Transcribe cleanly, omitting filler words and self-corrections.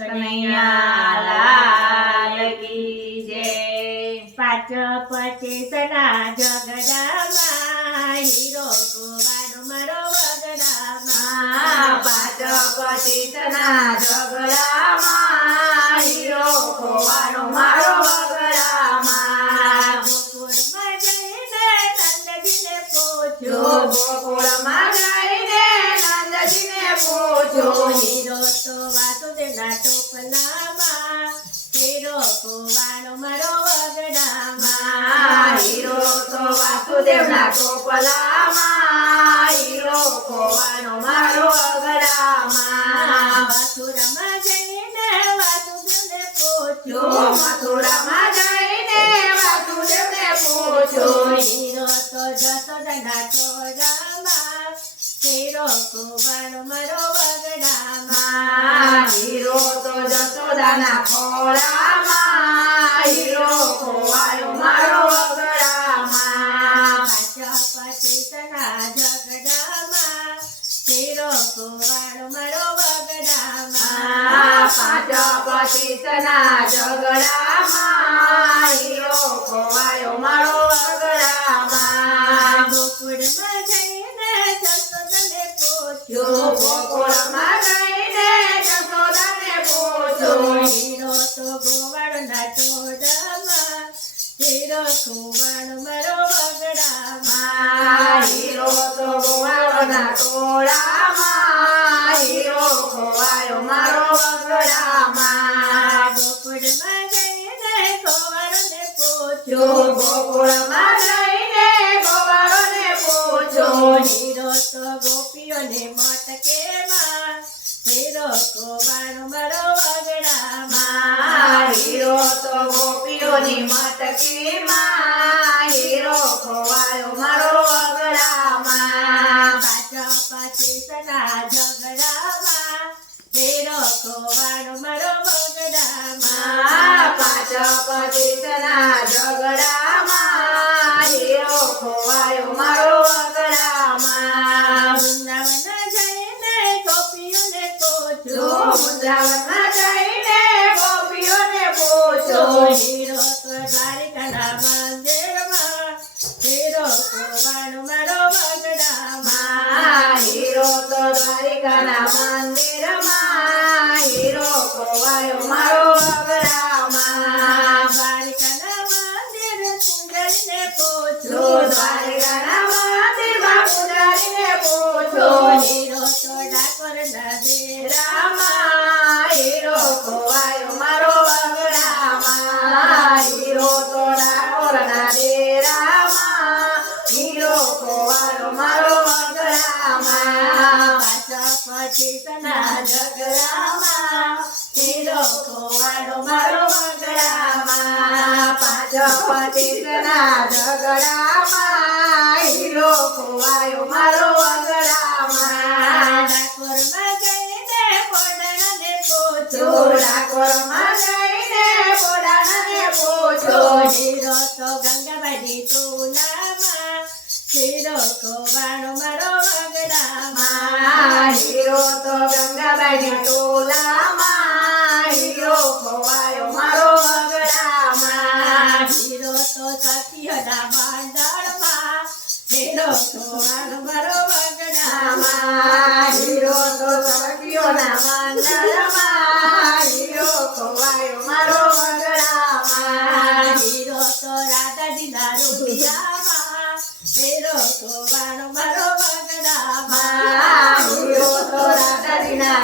કનૈયા લાલ કી જય। પાંચ પચીસના ઝઘડામાં હીરો કુવાનો મારો વગડામાં। પાંચ પચીસના ઝઘડામાં હીરો ખોવાનો મારો વગડામાં। ગોકુળમાં જઈને નંદજીને પૂછ્યો, ગોકુળમાં જઈને નંદજીને પૂછ્યો, હીરો તો વાસુદેવના ટોપલામાં, હીરો કુવાનો મારો વગડામાં। હીરો તો વાસુદેવના ટોપલામાં, હીરો ખોવાનો મારો વગડામાં। મથુરામાં જઈને વાસુદેવને પૂછ્યો, મથુરામાં જઈને વાસુદેવને પૂછ્યો, હીરો તો જશોદાના ખોળામાં, હીરો કુવાનો મારો વગડામાં। હીરો તો જશોદાના ખોળામાં, હીરો ખોવાનો મારો વગડામાં। પાંચ પચીસના ઝઘડામાં, હીરો કુવાનો મારો વગડામાં। પાંચ પચીસના ઝઘડામાં, હીરો ખોવાયો મારો વગડામાં। ગોકુળમાં જઈને જશોદાને પૂછ્યો, ગોકુળમાં જઈને જશોદાને પૂછ્યો, હીરો તો ગોવાળના ટોળામાં, હીરો કુવાનો મારો વગડામાં। હીરો તો ગોવાળના ટોળામાં, હીરો ખોવાયો મારો વગડામાં। ગોકુળમાં જઈને ગોવાળને પૂછ્યો, ગોકુળમાં જઈને ગોવાળોને પૂછ્યો, હીરો તો ગોપીઓને મટકેમાં, હીરો કુવાનો મારો વગડામાં। હીરો તો ગોપીઓની મટકીમાં, હીરો ખોવાયો મારો વગડામાં। પાંચ પચીસના ઝઘડામાં, હીરો કુવાનો મારો વગડામાં। પાંચ પચીસના ઝઘડામાં, હીરો ખોવાયો મારો વગડામાં। વૃંદાવન જઈને ગોપીઓને પૂછ્યો, વૃંદાવનમાં જઈને ગોપીઓને પૂછ્યો, હીરો તો દ્વારિકાના મંદિરમાં, હીરો કુવાનો મારો વગડામાં। હીરો તો દ્વારિકાના મંદિરમાં, હીરો ખોવાયો મારો વગડામાં। દ્વારિકાના મંદિર પૂજારીને પૂછ્યો, દ્વારિકાના મંદિરમાં પૂજારીને પૂછ્યો, હીરો તો ડાકોરના રામા, હીરો ખોવાયો મારો વગડામાં। હીરો તો ડાકોરના ડેરામાં, હીરો ખોવાયો મારો વગડામાં। પાંચ પચીસના ઝઘડામાં, હીરો કુવાનો મારો વગડામાં। પાંચ પચીસના ઝઘડામાં, હીરો ખોવાયો મારો વગડામાં। ડાકોરમાં જઈને પોડાણાને પૂછ્યો, ડાકોરમાં જઈને પોડાણાને પૂછ્યો, હીરો તો ગંગાબાઈ તુલામાં, હીરો કુવાનો મારો વગડામાં। હીરો તો ગંગાબાઈની ટોલામાં, હીરો ખોવાયો મારો વગડામાં। હીરો તો સખીઓના મંડળમાં, હીરો કુવાનો મારો વગડામાં। હીરો તો સખીઓના મંડળમાં, હીરો ખોવાયો મારો વગડામાં। હીરો તો રાધાજીના રૂપિયામાં, હીરો કુવાનો મારો વગડામાં। હીરો તો રાધાજીના